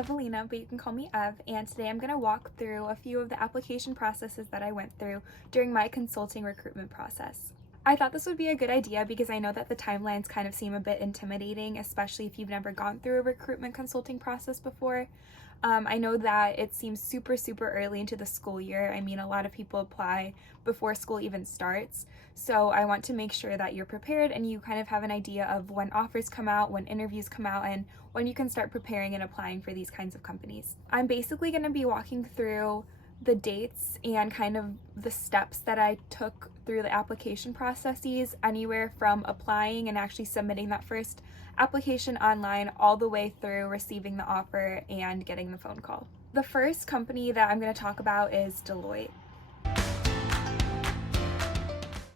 Evelina, but you can call me Ev, and today I'm going to walk through a few of the application processes that I went through during my consulting recruitment process. I thought this would be a good idea because I know that the timelines kind of seem a bit intimidating, especially if you've never gone through a recruitment consulting process before. I know that it seems super early into the school year. I mean, a lot of people apply before school even starts. So I want to make sure that you're prepared and you kind of have an idea of when offers come out, when interviews come out, and when you can start preparing and applying for these kinds of companies. I'm basically going to be walking through the dates and kind of the steps that I took through the application processes, anywhere from applying and actually submitting that first application online all the way through receiving the offer and getting the phone call. The first company that I'm going to talk about is Deloitte.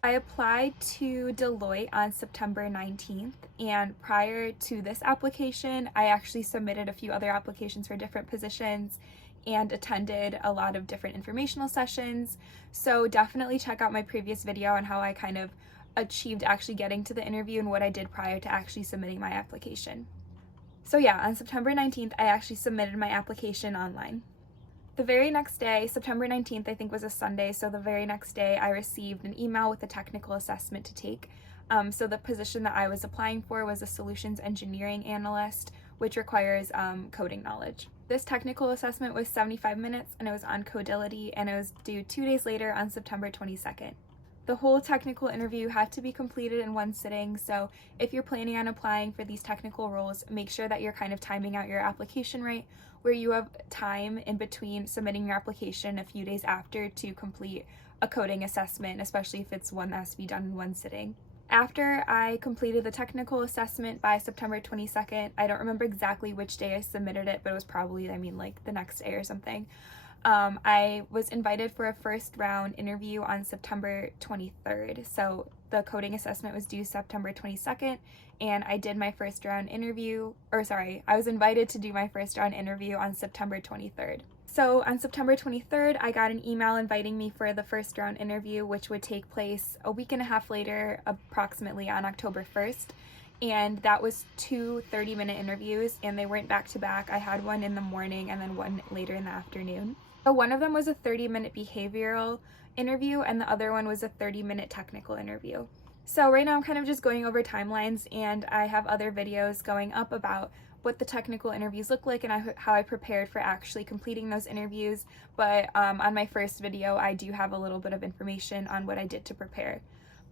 I applied to Deloitte on September 19th, and prior to this application, I actually submitted a few other applications for different positions and attended a lot of different informational sessions. So definitely check out my previous video on how I kind of achieved actually getting to the interview and what I did prior to actually submitting my application. So yeah, on September 19th, I actually submitted my application online. The very next day, September 19th, I think was a Sunday, so the very next day I received an email with a technical assessment to take. So the position that I was applying for was a solutions engineering analyst, which requires coding knowledge. This technical assessment was 75 minutes and it was on Codility, and it was due 2 days later on September 22nd. The whole technical interview had to be completed in one sitting, so if you're planning on applying for these technical roles, make sure that you're kind of timing out your application right, where you have time in between submitting your application a few days after to complete a coding assessment, especially if it's one that has to be done in one sitting. After I completed the technical assessment by September 22nd, I don't remember exactly which day I submitted it, but it was probably, like the next day or something. I was invited for a first round interview on September 23rd. So the coding assessment was due September 22nd, and I did my first round interview, I was invited to do my first round interview on September 23rd. So on September 23rd, I got an email inviting me for the first round interview, which would take place a week and a half later, approximately on October 1st. And that was two 30-minute interviews, and they weren't back to back. I had one in the morning and then one later in the afternoon. So one of them was a 30-minute behavioral interview, and the other one was a 30-minute technical interview. So right now I'm kind of just going over timelines, and I have other videos going up about what the technical interviews look like and how I prepared for actually completing those interviews. But on my first video, I do have a little bit of information on what I did to prepare.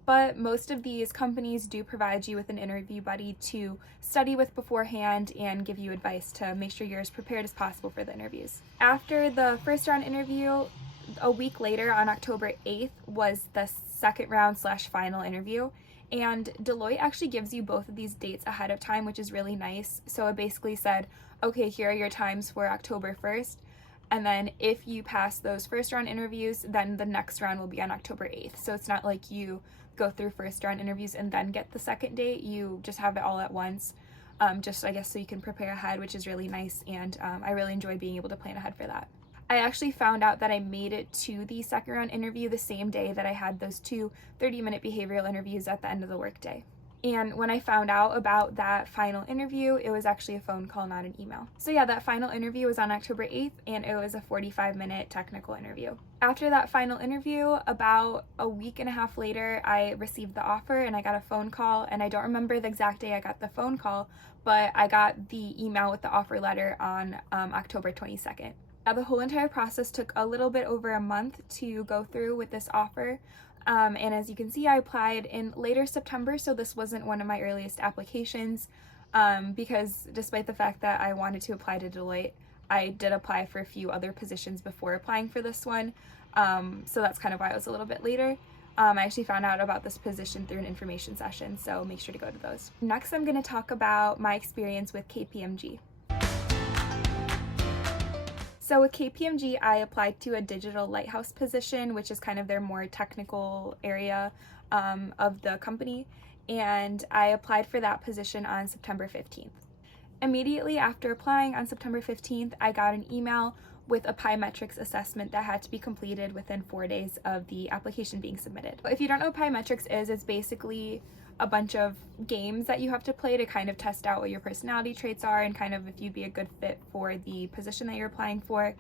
But most of these companies do provide you with an interview buddy to study with beforehand and give you advice to make sure you're as prepared as possible for the interviews. After the first round interview, a week later on October 8th was the second round / final interview. And Deloitte actually gives you both of these dates ahead of time, which is really nice. So it basically said, okay, here are your times for October 1st. And then if you pass those first round interviews, then the next round will be on October 8th. So it's not like you go through first round interviews and then get the second date. You just have it all at once, just I guess so you can prepare ahead, which is really nice. And I really enjoy being able to plan ahead for that. I actually found out that I made it to the second round interview the same day that I had those two 30-minute behavioral interviews at the end of the workday. And when I found out about that final interview, it was actually a phone call, not an email. So yeah, that final interview was on October 8th, and it was a 45-minute technical interview. After that final interview, about a week and a half later, I received the offer and I got a phone call, and I don't remember the exact day I got the phone call, but I got the email with the offer letter on October 22nd. Now, the whole entire process took a little bit over a month to go through with this offer. And as you can see, I applied in later September, so this wasn't one of my earliest applications, because despite the fact that I wanted to apply to Deloitte, I did apply for a few other positions before applying for this one, so that's kind of why it was a little bit later. I actually found out about this position through an information session, so make sure to go to those. Next, I'm going to talk about my experience with KPMG. So with KPMG, I applied to a digital lighthouse position, which is kind of their more technical area of the company, and I applied for that position on September 15th. Immediately after applying on September 15th, I got an email with a Pymetrics assessment that had to be completed within 4 days of the application being submitted. If you don't know what Pymetrics is, it's basically a bunch of games that you have to play to kind of test out what your personality traits are and kind of if you'd be a good fit for the position that you're applying for.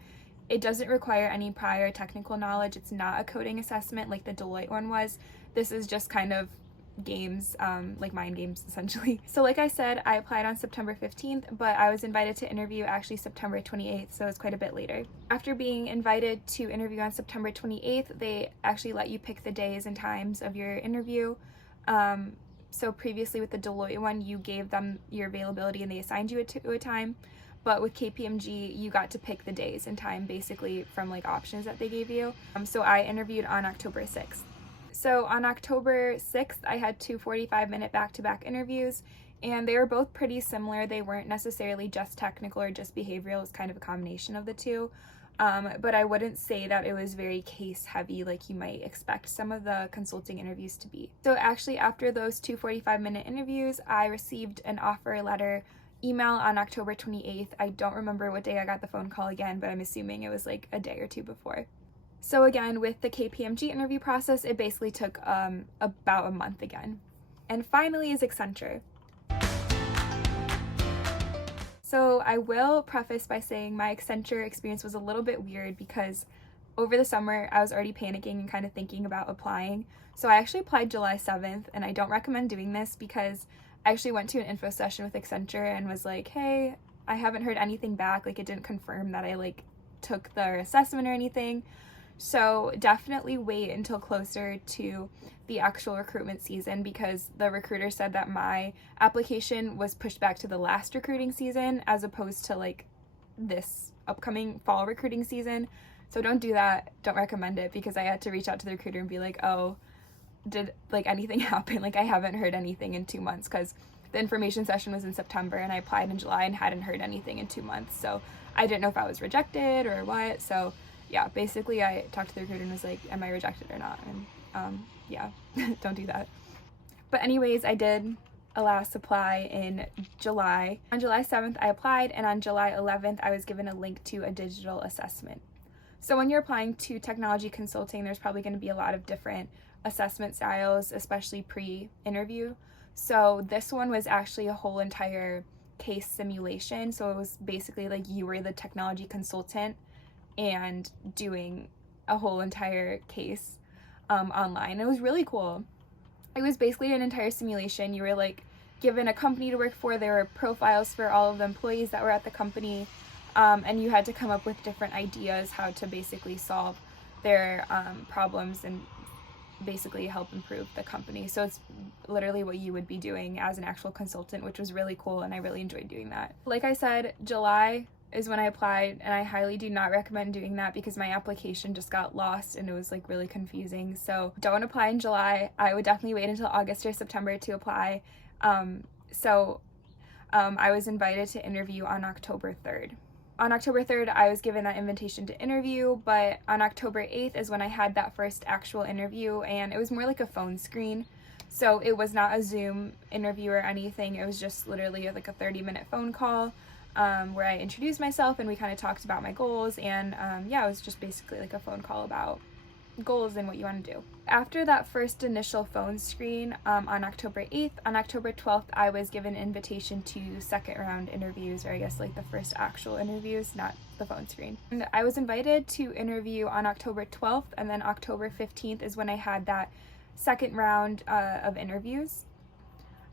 It doesn't require any prior technical knowledge. It's not a coding assessment like the Deloitte one was. This is just kind of games, like mind games essentially. So like I said, I applied on September 15th, but I was invited to interview actually September 28th, so it's quite a bit later. After being invited to interview on September 28th, they actually let you pick the days and times of your interview. So previously with the Deloitte one, you gave them your availability and they assigned you to a time. But with KPMG, you got to pick the days and time basically from like options that they gave you. So I interviewed on October 6th. So on October 6th, I had two 45-minute back-to-back interviews, and they were both pretty similar. They weren't necessarily just technical or just behavioral. It was kind of a combination of the two. But I wouldn't say that it was very case heavy like you might expect some of the consulting interviews to be. So actually after those two 45-minute interviews, I received an offer letter email on October 28th. I don't remember what day I got the phone call again, but I'm assuming it was like a day or two before. So again, with the KPMG interview process, it basically took about a month again. And finally is Accenture. So I will preface by saying my Accenture experience was a little bit weird because over the summer I was already panicking and kind of thinking about applying. So I actually applied July 7th, and I don't recommend doing this because I actually went to an info session with Accenture and was like, hey, I haven't heard anything back. Like, it didn't confirm that I like took their assessment or anything. So definitely wait until closer to the actual recruitment season, because the recruiter said that my application was pushed back to the last recruiting season as opposed to like this upcoming fall recruiting season. So don't do that. Don't recommend it, because I had to reach out to the recruiter and be like, oh, did like anything happen? Like, I haven't heard anything in 2 months, because the information session was in September and I applied in July and hadn't heard anything in 2 months. So I didn't know if I was rejected or what. So yeah, basically I talked to the recruiter and was like, am I rejected or not? And yeah, don't do that. But anyways, I did alas apply in July. On July 7th, I applied, and on July 11th, I was given a link to a digital assessment. So when you're applying to technology consulting, there's probably going to be a lot of different assessment styles, especially pre-interview. So this one was actually a whole entire case simulation. So it was basically like you were the technology consultant and doing a whole entire case online. It was really cool. It was basically an entire simulation. You were like given a company to work for. There were profiles for all of the employees that were at the company, and you had to come up with different ideas how to basically solve their problems and basically help improve the company. So it's literally what you would be doing as an actual consultant, which was really cool, and I really enjoyed doing that. Like I said, July is when I applied, and I highly do not recommend doing that because my application just got lost and it was like really confusing. So don't apply in July. I would definitely wait until August or September to apply. I was invited to interview on October 3rd. On October 3rd, I was given that invitation to interview, but on October 8th is when I had that first actual interview, and it was more like a phone screen. So it was not a Zoom interview or anything. It was just literally like a 30-minute phone call where I introduced myself and we kind of talked about my goals, and yeah, it was just basically like a phone call about goals and what you want to do. After that first initial phone screen on October 8th, on October 12th, I was given an invitation to second round interviews, or I guess like the first actual interviews, not the phone screen. And I was invited to interview on October 12th, and then October 15th is when I had that second round of interviews.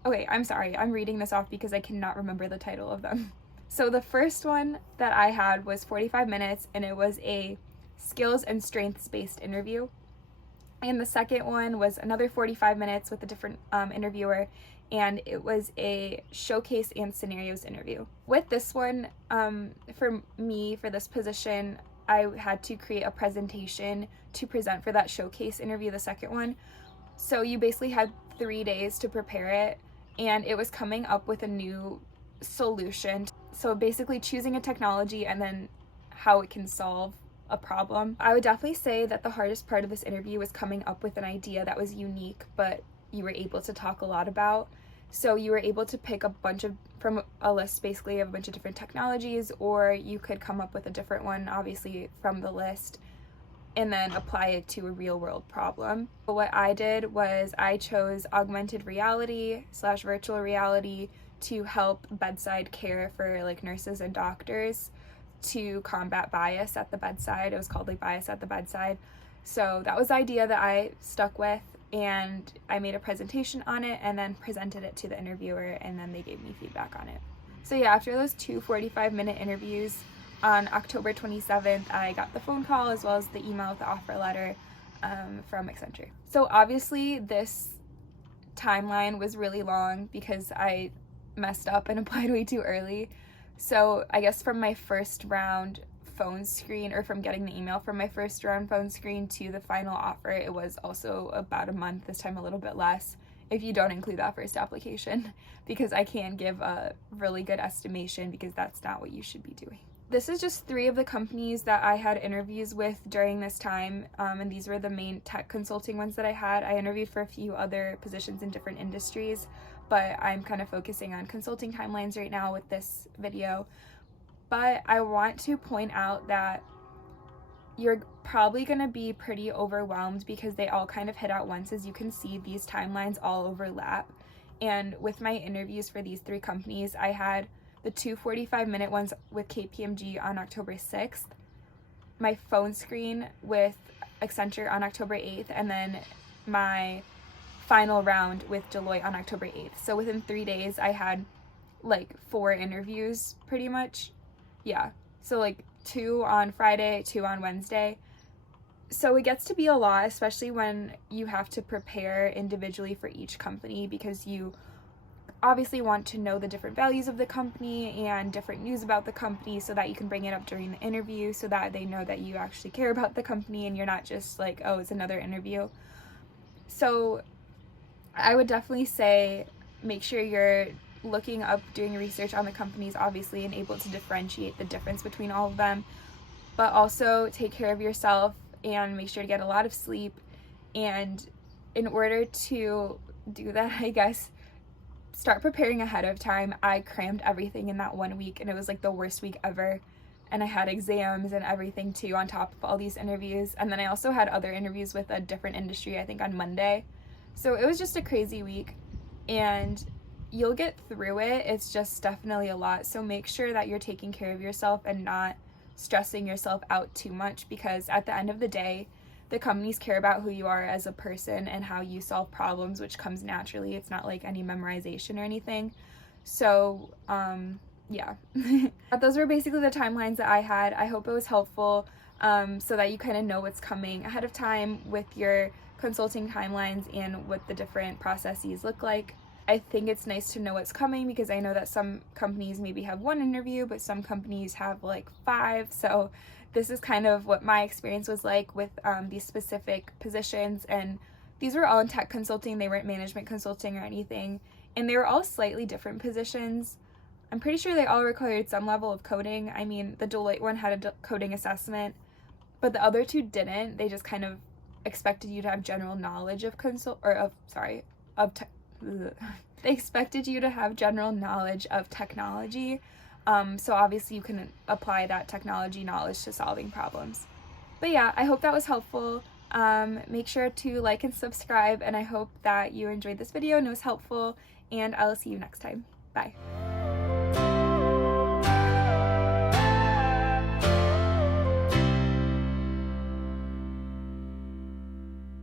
Okay, I'm sorry, I'm reading this off because I cannot remember the title of them. So the first one that I had was 45 minutes, and it was a skills and strengths-based interview. And the second one was another 45 minutes with a different interviewer, and it was a showcase and scenarios interview. With this one, for me, for this position, I had to create a presentation to present for that showcase interview, the second one. So you basically had 3 days to prepare it, and it was coming up with a new solution. So basically choosing a technology and then how it can solve a problem. I would definitely say that the hardest part of this interview was coming up with an idea that was unique, but you were able to talk a lot about. So you were able to pick from a list basically of a bunch of different technologies, or you could come up with a different one, obviously, from the list. and then apply it to a real world problem. But what I did was I chose augmented reality / virtual reality to help bedside care for like nurses and doctors to combat bias at the bedside. It was called like bias at the bedside. So that was the idea that I stuck with, and I made a presentation on it and then presented it to the interviewer, and then they gave me feedback on it. So yeah, after those two 45-minute interviews on October 27th, I got the phone call as well as the email with the offer letter from Accenture. So obviously this timeline was really long because I messed up and applied way too early. So I guess from my first round phone screen, or from getting the email from my first round phone screen to the final offer, it was also about a month, this time a little bit less if you don't include that first application, because I can't give a really good estimation because that's not what you should be doing. This is just 3 of the companies that I had interviews with during this time, and these were the main tech consulting ones that I had. I interviewed for a few other positions in different industries, but I'm kind of focusing on consulting timelines right now with this video. But I want to point out that you're probably going to be pretty overwhelmed because they all kind of hit at once. As you can see, these timelines all overlap. And with my interviews for these 3 companies, I had the 2 45-minute ones with KPMG on October 6th, my phone screen with Accenture on October 8th, and then my final round with Deloitte on October 8th. So within 3 days, I had like 4 interviews pretty much. Yeah, so like 2 on Friday, 2 on Wednesday. So it gets to be a lot, especially when you have to prepare individually for each company, because you obviously want to know the different values of the company and different news about the company so that you can bring it up during the interview so that they know that you actually care about the company and you're not just like, oh, it's another interview. So I would definitely say make sure you're looking up, doing research on the companies, obviously, and able to differentiate the difference between all of them, but also take care of yourself and make sure to get a lot of sleep. And in order to do that, I guess, start preparing ahead of time. I crammed everything in that 1 week, and it was like the worst week ever. And I had exams and everything too on top of all these interviews. And then I also had other interviews with a different industry, I think on Monday. So it was just a crazy week, and you'll get through it. It's just definitely a lot. So make sure that you're taking care of yourself and not stressing yourself out too much, because at the end of the day, the companies care about who you are as a person and how you solve problems, which comes naturally. It's not like any memorization or anything. So, yeah. Those were basically the timelines that I had. I hope it was helpful, so that you kind of know what's coming ahead of time with your consulting timelines and what the different processes look like. I think it's nice to know what's coming because I know that some companies maybe have 1 interview, but some companies have like 5. So this is kind of what my experience was like with these specific positions, and these were all in tech consulting. They weren't management consulting or anything, and they were all slightly different positions. I'm pretty sure they all required some level of coding. I mean, the Deloitte one had a coding assessment, but the other 2 didn't. They just kind of expected you to have general knowledge of they expected you to have general knowledge of technology. So obviously you can apply that technology knowledge to solving problems. But yeah, I hope that was helpful. Make sure to like and subscribe, and I hope that you enjoyed this video and it was helpful, and I'll see you next time. Bye.